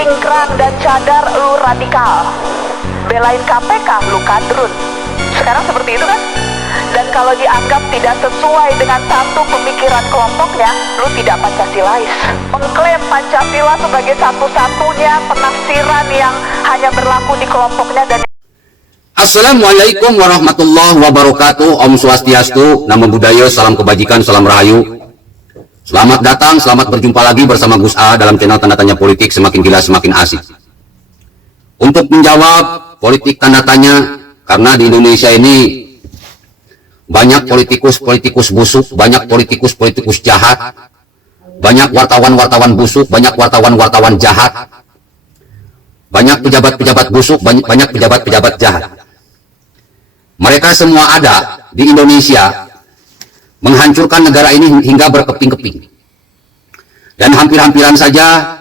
cingkrang dan cadar lu radikal, belain KPK lu kadrun. Sekarang seperti itu kan? Dan kalau dianggap tidak sesuai dengan satu pemikiran kelompoknya, lu tidak Pancasilais. Mengklaim Pancasila sebagai satu-satunya penafsiran yang hanya berlaku di kelompoknya dan Assalamualaikum warahmatullahi wabarakatuh. Om Swastiastu, Namo Buddhaya, salam kebajikan, salam rahayu. Selamat datang, selamat berjumpa lagi bersama Gus A dalam channel Tanda Tanya Politik, semakin gila semakin asik. Untuk menjawab politik tanda tanya, karena di Indonesia ini banyak politikus-politikus busuk, banyak politikus-politikus jahat, banyak wartawan-wartawan busuk, banyak wartawan-wartawan jahat, banyak pejabat-pejabat busuk, banyak pejabat-pejabat jahat. Mereka semua ada di Indonesia menghancurkan negara ini hingga berkeping-keping. Dan hampir-hampiran saja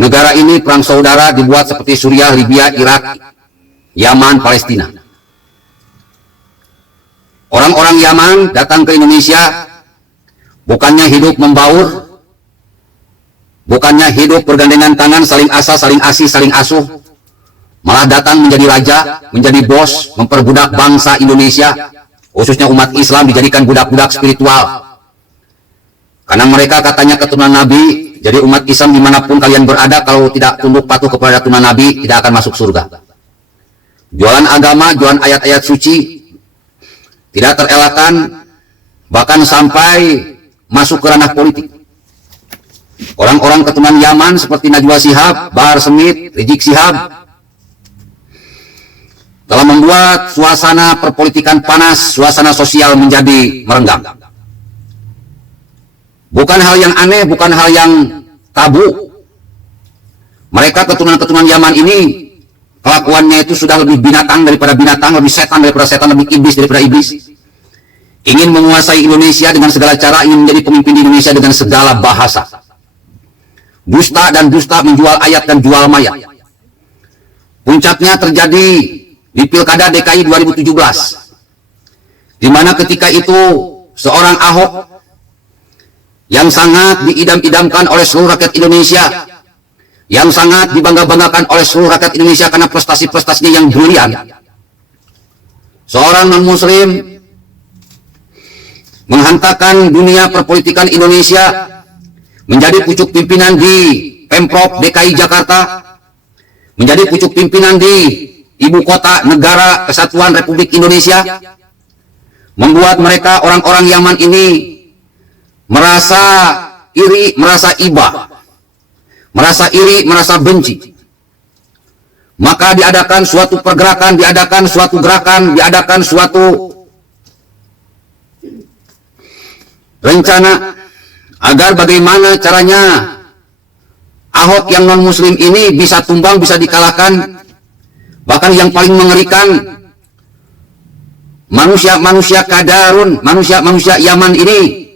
negara ini perang saudara dibuat seperti Suriah, Libya, Irak, Yaman, Palestina. Orang-orang Yaman datang ke Indonesia bukannya hidup membaur, bukannya hidup bergandengan tangan, saling asa, saling asih, saling asuh, malah datang menjadi raja, menjadi bos, memperbudak bangsa Indonesia, khususnya umat Islam dijadikan budak-budak spiritual. Karena mereka katanya keturunan Nabi, jadi umat Islam dimanapun kalian berada, kalau tidak tunduk patuh kepada keturunan Nabi, tidak akan masuk surga. Jualan agama, jualan ayat-ayat suci, tidak terelakkan, bahkan sampai masuk ke ranah politik. Orang-orang keturunan Yaman seperti Najwa Shihab, Bahar Smith, Rizik Shihab telah membuat suasana perpolitikan panas, suasana sosial menjadi merenggang. Bukan hal yang aneh, bukan hal yang tabu. Mereka keturunan-keturunan Yaman ini kelakuannya itu sudah lebih binatang daripada binatang, lebih setan daripada setan, lebih iblis daripada iblis. Ingin menguasai Indonesia dengan segala cara, ingin menjadi pemimpin di Indonesia dengan segala bahasa. Dusta dan dusta, menjual ayat dan jual mayat. Puncaknya terjadi di Pilkada DKI 2017, di mana ketika itu seorang Ahok yang sangat diidam-idamkan oleh seluruh rakyat Indonesia, yang sangat dibangga-banggakan oleh seluruh rakyat Indonesia karena prestasi-prestasinya yang brilian, seorang non-muslim menghantarkan dunia perpolitikan Indonesia menjadi pucuk pimpinan di Pemprov DKI Jakarta, menjadi pucuk pimpinan di ibu kota negara Kesatuan Republik Indonesia, membuat mereka orang-orang Yaman ini merasa iri, merasa iba, merasa iri, merasa benci. Maka diadakan suatu pergerakan, diadakan suatu gerakan, diadakan suatu rencana agar bagaimana caranya Ahok yang non-muslim ini bisa tumbang, bisa dikalahkan. Bahkan yang paling mengerikan, manusia-manusia kadarun, manusia-manusia Yaman ini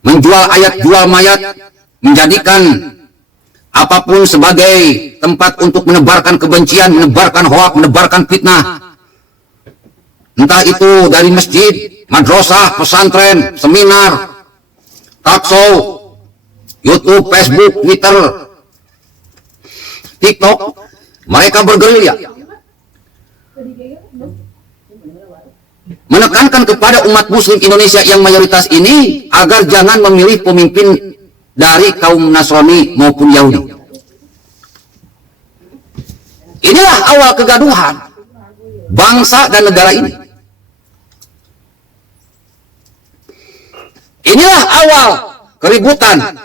menjual ayat, jual mayat, menjadikan apapun sebagai tempat untuk menebarkan kebencian, menebarkan hoak, menebarkan fitnah. Entah itu dari masjid, madrasah, pesantren, seminar, talkshow, YouTube, Facebook, Twitter, TikTok, mereka bergerilya menekankan kepada umat muslim Indonesia yang mayoritas ini agar jangan memilih pemimpin dari kaum Nasrani maupun Yahudi. Inilah awal kegaduhan bangsa dan negara ini. Inilah awal keributan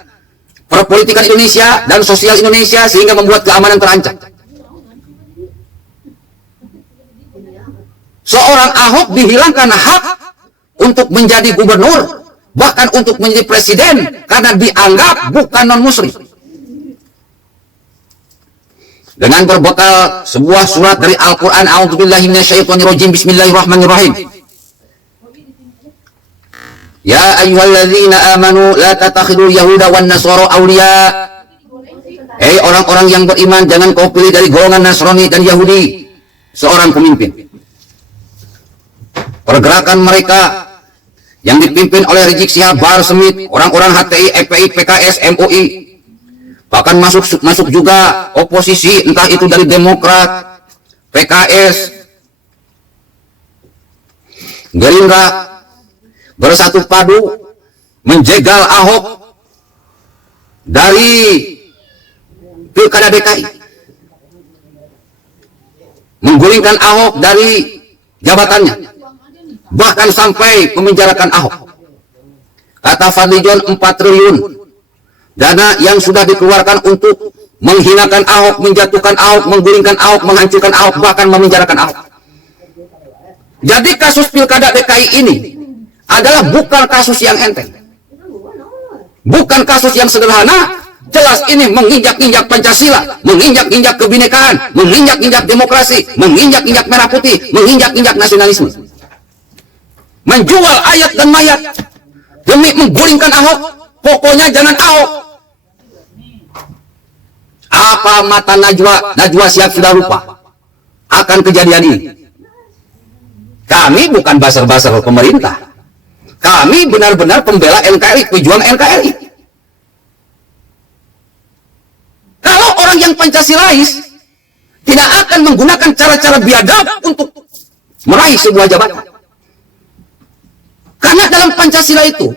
perpolitikan Indonesia dan sosial Indonesia sehingga membuat keamanan terancam. Seorang Ahok dihilangkan hak untuk menjadi gubernur, bahkan untuk menjadi presiden, karena dianggap bukan non-muslim. Dengan berbekal sebuah surat dari Al-Quran, A'udzubillahi minasyaitonirrajim, Bismillahirrahmanirrahim. Ya ayyuhalladzina amanu la tattakhidul yahuda wan nasara awliya. Hei orang-orang yang beriman, jangan kau pilih dari golongan Nasrani dan Yahudi seorang pemimpin. Pergerakan mereka yang dipimpin oleh Rizik Shihab, Bahar Smith, orang-orang HTI, FPI, PKS, MUI, Bahkan masuk juga oposisi, entah itu dari Demokrat, PKS, Gerindra, bersatu padu menjegal Ahok dari Pilkada DKI, menggulingkan Ahok dari jabatannya, bahkan sampai memenjarakan Ahok. Kata Fadlijon 4 triliun dana yang sudah dikeluarkan untuk menghinakan Ahok, menjatuhkan Ahok, menggulingkan Ahok, menghancurkan Ahok, bahkan memenjarakan Ahok. Jadi kasus Pilkada DKI ini adalah bukan kasus yang enteng, bukan kasus yang sederhana. Jelas ini menginjak-injak Pancasila, menginjak-injak kebinekaan, menginjak-injak demokrasi, menginjak-injak merah putih, menginjak-injak nasionalisme. Menjual ayat dan mayat demi menggulingkan Ahok. Pokoknya jangan Ahok. Apa mata Najwa Shihab sudah lupa akan kejadian ini? Kami bukan basar-basar pemerintah. Kami benar-benar pembela NKRI, pejuang NKRI. Kalau orang yang Pancasilais tidak akan menggunakan cara-cara biadab untuk meraih sebuah jabatan. Karena dalam Pancasila itu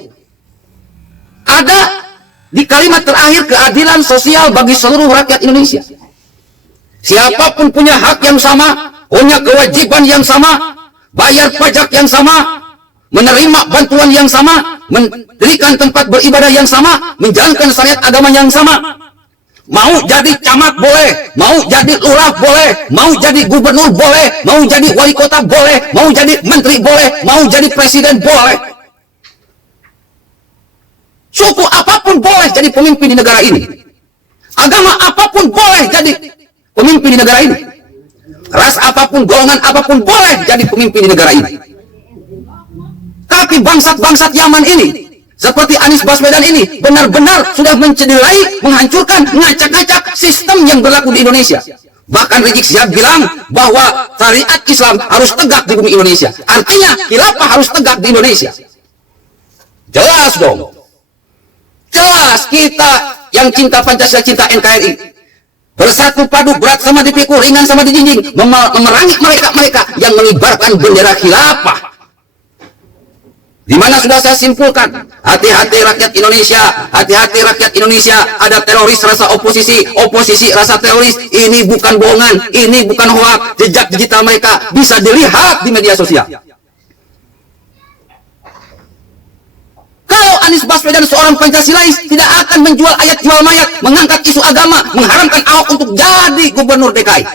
ada di kalimat terakhir keadilan sosial bagi seluruh rakyat Indonesia. Siapapun punya hak yang sama, punya kewajiban yang sama, bayar pajak yang sama, menerima bantuan yang sama, mendirikan tempat beribadah yang sama, menjalankan syariat agama yang sama. Mau jadi camat boleh, mau jadi lurah boleh, mau jadi gubernur boleh, mau jadi wali kota boleh, mau jadi menteri boleh, mau jadi presiden boleh. Suku apapun boleh jadi pemimpin di negara ini. Agama apapun boleh jadi pemimpin di negara ini. Ras apapun, golongan apapun boleh jadi pemimpin di negara ini. Tapi bangsat-bangsat Yaman ini, seperti Anies Baswedan ini, benar-benar sudah mencederai, menghancurkan, ngacak-ngacak sistem yang berlaku di Indonesia. Bahkan Rizik Syihab bilang bahwa syariat Islam harus tegak di bumi Indonesia. Artinya khilafah harus tegak di Indonesia. Jelas dong. Jelas kita yang cinta Pancasila, cinta NKRI, bersatu padu, berat sama dipikul, ringan sama dijinjing, memerangi mereka-mereka yang mengibarkan bendera khilafah. Di mana sudah saya simpulkan, hati-hati rakyat Indonesia, hati-hati rakyat Indonesia, ada teroris rasa oposisi, oposisi rasa teroris. Ini bukan bohongan, ini bukan hoak. Jejak digital mereka bisa dilihat di media sosial. Kalau Anies Baswedan seorang Pancasilais tidak akan menjual ayat jual mayat, mengangkat isu agama, mengharamkan Ahok untuk jadi gubernur DKI.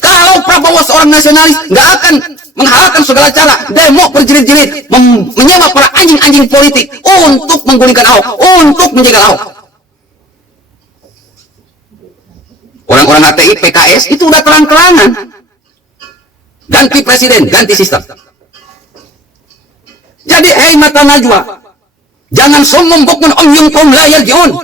Kalau Prabowo seorang nasionalis nggak akan menghalalkan segala cara, demo berjilid-jilid, menyewa para anjing-anjing politik untuk menggulingkan Ahok, untuk menjegal Ahok. Orang-orang HTI, PKS itu udah terang-terangan. Ganti presiden, ganti sistem. Jadi, hei mata Najwa, jangan sombong bukmun yung kaum layar jiun.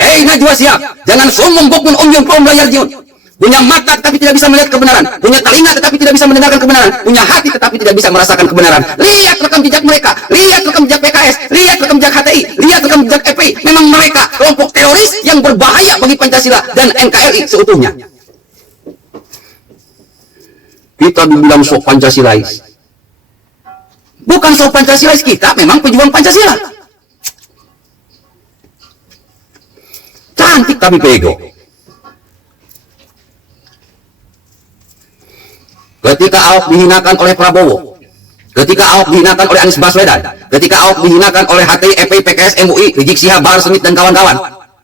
Hei Najwa Shihab, jangan sombong bukmun yung kaum layar jiun. Punya mata tetapi tidak bisa melihat kebenaran, punya telinga tetapi tidak bisa mendengarkan kebenaran, punya hati tetapi tidak bisa merasakan kebenaran. Lihat rekam jejak mereka, lihat rekam jejak PKS, lihat rekam jejak HTI, lihat rekam jejak FPI. Memang mereka kelompok teroris yang berbahaya bagi Pancasila dan NKRI seutuhnya. Kita dibilang sok Pancasilais. Bukan sok Pancasilais, kita memang pejuang Pancasila. Cantik tapi bego. Ketika Ahok dihinakan oleh Prabowo, ketika Ahok dihinakan oleh Anies Baswedan, ketika Ahok dihinakan oleh HTI, FPI, PKS, MUI, Rizik Syihab, Bahar Smith dan kawan-kawan,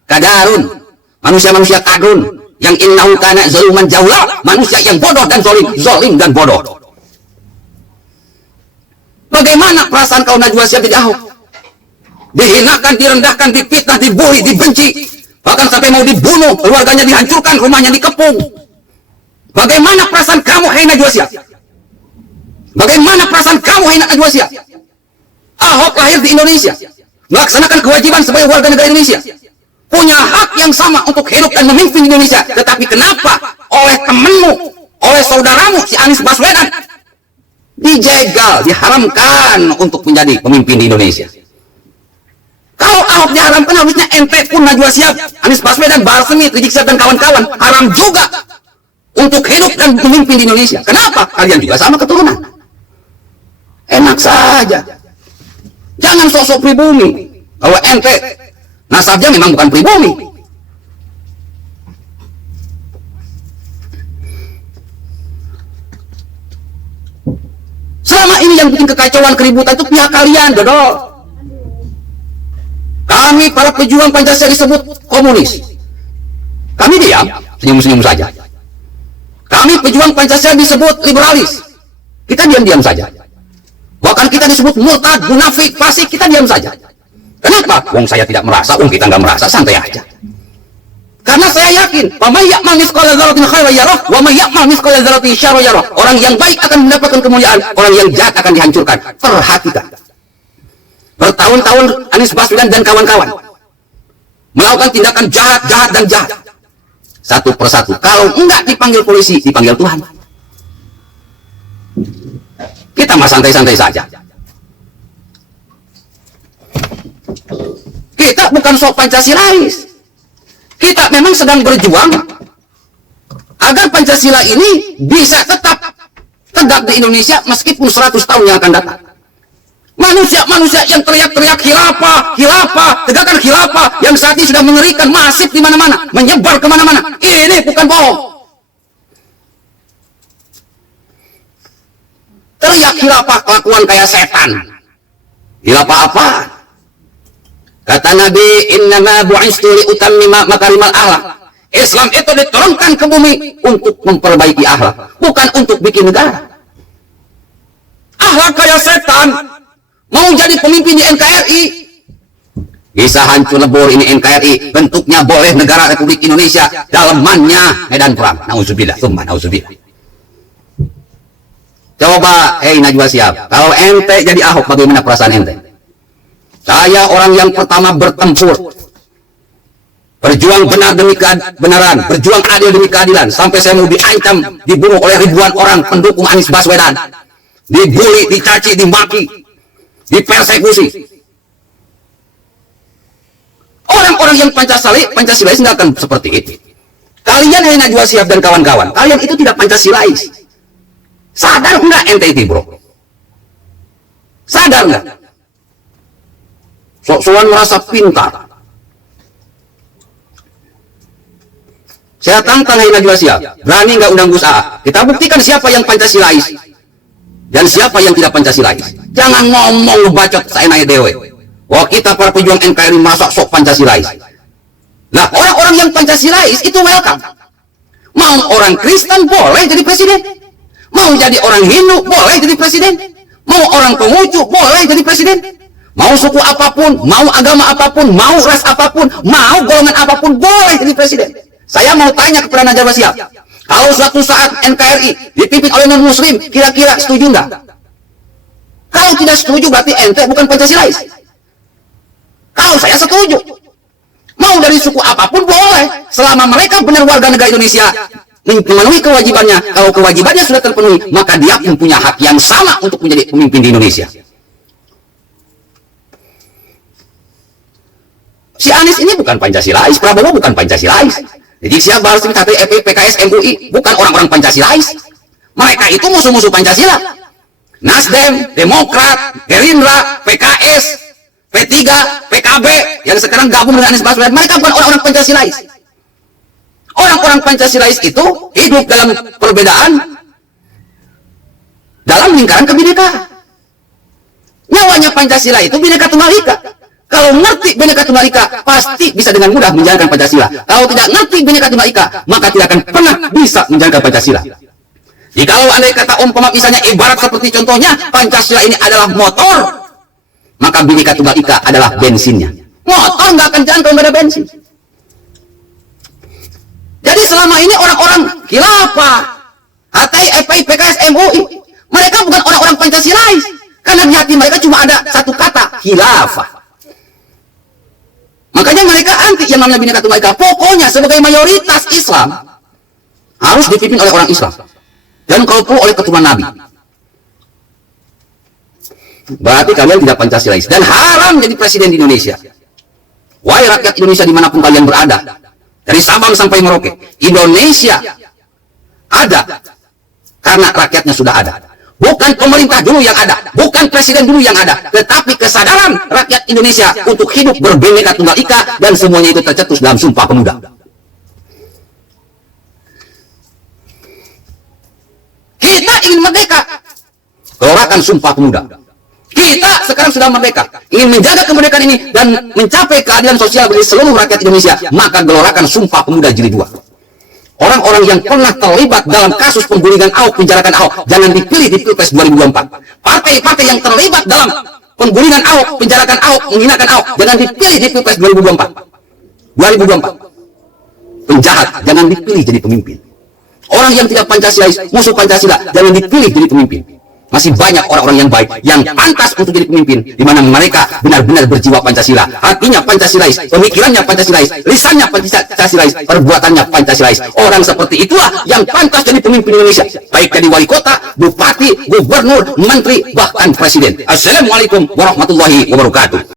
kadarun, manusia-manusia kadrun, yang innahu kana zaluman jahula, manusia yang bodoh dan zolim dan bodoh. Bagaimana perasaan kau Najwa Shihab jadi Ahok? Dihinakan, direndahkan, difitnah, dibully, dibenci, bahkan sampai mau dibunuh, keluarganya dihancurkan, rumahnya dikepung. Bagaimana perasaan kamu, hei Najwa Shihab? Bagaimana perasaan kamu, hei Najwa Shihab? Ahok lahir di Indonesia, melaksanakan kewajiban sebagai warga negara Indonesia, punya hak yang sama untuk hidup dan memimpin Indonesia. Tetapi kenapa oleh temanmu, oleh saudaramu si Anies Baswedan dijegal, diharamkan untuk menjadi pemimpin di Indonesia? Kalau Ahok diharamkan, harusnya ente pun Najwa Shihab, Anies Baswedan, Bahar Smith, Rizik Syihab, dan kawan-kawan haram juga untuk hidup dan memimpin di Indonesia. Kenapa? Kalian juga sama keturunan. Enak saja. Jangan sosok pribumi. Kalau ente nasabnya memang bukan pribumi. Selama ini yang bikin kekacauan, keributan itu pihak kalian, dodol. Kami para pejuang Pancasila disebut komunis. Kami diam, senyum-senyum saja. Kami pejuang Pancasila disebut liberalis. Kita diam-diam saja. Bahkan kita disebut murtad, munafik, fasik, kita diam saja. Kenapa? Wong saya tidak merasa, wong kita nggak merasa, santai aja. Karena saya yakin, wa may ya'mal mithqala dzarratin khairan yarah, wa may ya'mal mithqala dzarratin syarran yarah. Orang yang baik akan mendapatkan kemuliaan, orang yang jahat akan dihancurkan. Perhatikan. Bertahun-tahun Anies Baswedan dan kawan-kawan melakukan tindakan jahat, dan jahat. Satu persatu. Kalau enggak dipanggil polisi, dipanggil Tuhan. Kita mah santai-santai saja. Kita bukan sok Pancasilais. Kita memang sedang berjuang agar Pancasila ini bisa tetap tegak di Indonesia meskipun 100 tahun yang akan datang. Manusia-manusia yang teriak-teriak khilafah, khilafah, tegakkan khilafah, yang saat ini sudah mengerikan, masif di mana-mana, menyebar kemana-mana. Ini bukan bohong. Teriak khilafah, kelakuan kayak setan. Khilafah apa? Kata Nabi, innama bu'istu liutammima makarimal akhlak. Islam itu diturunkan ke bumi untuk memperbaiki akhlak, bukan untuk bikin negara. Akhlak kayak setan. Mau jadi pemimpin di NKRI, bisa hancur lebur ini NKRI. Bentuknya boleh negara Republik Indonesia, dalamannya medan perang. Nauzubillah, tsumma nauzubillah. Coba, hei Najwa Shihab, kalau ente jadi Ahok, bagaimana perasaan ente? Saya orang yang pertama bertempur, berjuang benar demi kebenaran, berjuang adil demi keadilan, sampai saya mau diancam, dibunuh oleh ribuan orang pendukung Anies Baswedan, dibully, dicaci, dimaki, dipersekusi. Orang-orang yang Pancasilais nggak akan seperti itu. Kalian hanya Najwa Shihab dan kawan-kawan, kalian itu tidak Pancasilais. Sadar nggak ente itu, bro? Sadar nggak? Sok-sokan merasa pintar. Saya tantang hei Najwa Shihab, berani nggak undang Gus AA? Kita buktikan siapa yang Pancasilais dan siapa yang tidak Pancasilais. Jangan ngomong bacot saenaya dewe. Wah, kita para pejuang NKRI masa sok Pancasilais. Nah, orang-orang yang Pancasilais itu welcome. Mau orang Kristen boleh jadi presiden. Mau jadi orang Hindu boleh jadi presiden. Mau orang Konghucu boleh jadi presiden. Mau suku apapun, mau agama apapun, mau ras apapun, mau golongan apapun boleh jadi presiden. Saya mau tanya kepada Najwa Shihab, kalau suatu saat NKRI dipimpin oleh non-muslim, kira-kira setuju nggak? Kalau tidak setuju berarti ente bukan Pancasilais. Kalau saya setuju, mau dari suku apapun boleh, selama mereka benar warga negara Indonesia, memenuhi kewajibannya. Kalau kewajibannya sudah terpenuhi, maka dia pun punya hak yang sama untuk menjadi pemimpin di Indonesia. Si Anies ini bukan Pancasilais, Prabowo bukan Pancasilais. Jadi siapa harus dikatakan FPI, PKS, MUI, bukan orang-orang Pancasilais. Mereka itu musuh-musuh Pancasila. Nasdem, Demokrat, Gerindra, PKS, P3, PKB, yang sekarang gabung dengan Anies Baswedan, mereka bukan orang-orang Pancasilais. Orang-orang Pancasilais itu hidup dalam perbedaan, dalam lingkaran kebinekaan. Nyawanya Pancasila itu Bhinneka Tunggal Ika. Kalau ngerti Bhinneka Tunggal Ika, pasti bisa dengan mudah menjalankan Pancasila. Kalau tidak ngerti Bhinneka Tunggal Ika, maka tidak akan pernah bisa menjalankan Pancasila. Jikalau andai kata umpama misalnya ibarat seperti contohnya, Pancasila ini adalah motor, maka Bhinneka Tunggal Ika adalah bensinnya. Motor nggak akan jalan kalau nggak ada bensin. Jadi selama ini orang-orang khilafah, HTI, FPI, PKS, MUI, mereka bukan orang-orang Pancasilais. Karena di hati mereka cuma ada satu kata, khilafah. Makanya mereka anti yang namanya Bhinneka Tunggal Ika. Pokoknya sebagai mayoritas Islam harus dipimpin oleh orang Islam dan kalau perlu oleh keturunan Nabi. Berarti kalian tidak Pancasilais dan haram jadi presiden di Indonesia. Wahai rakyat Indonesia dimanapun kalian berada, dari Sabang sampai Merauke, Indonesia ada karena rakyatnya sudah ada. Bukan pemerintah dulu yang ada, bukan presiden dulu yang ada, tetapi kesadaran rakyat Indonesia untuk hidup berbhinneka tunggal ika, dan semuanya itu tercetus dalam Sumpah Pemuda. Kita ingin merdeka, gelorakan Sumpah Pemuda. Kita sekarang sudah merdeka, ingin menjaga kemerdekaan ini dan mencapai keadilan sosial bagi seluruh rakyat Indonesia, maka gelorakan Sumpah Pemuda Jilid 2. Orang-orang yang pernah terlibat dalam kasus penggulingan Ahok, penjarakan Ahok, jangan dipilih di Pilpres 2024. Partai-partai yang terlibat dalam penggulingan Ahok, penjarakan Ahok, menghinakan Ahok, jangan dipilih di Pilpres 2024. Penjahat, jangan dipilih jadi pemimpin. Orang yang tidak Pancasilais, musuh Pancasila, jangan dipilih jadi pemimpin. Masih banyak orang-orang yang baik, yang pantas untuk jadi pemimpin, di mana mereka benar-benar berjiwa Pancasila, hatinya Pancasilais, pemikirannya Pancasilais, lisannya Pancasilais, perbuatannya Pancasilais. Orang seperti itulah yang pantas jadi pemimpin Indonesia, baik jadi wali kota, bupati, gubernur, menteri, bahkan presiden. Assalamualaikum warahmatullahi wabarakatuh.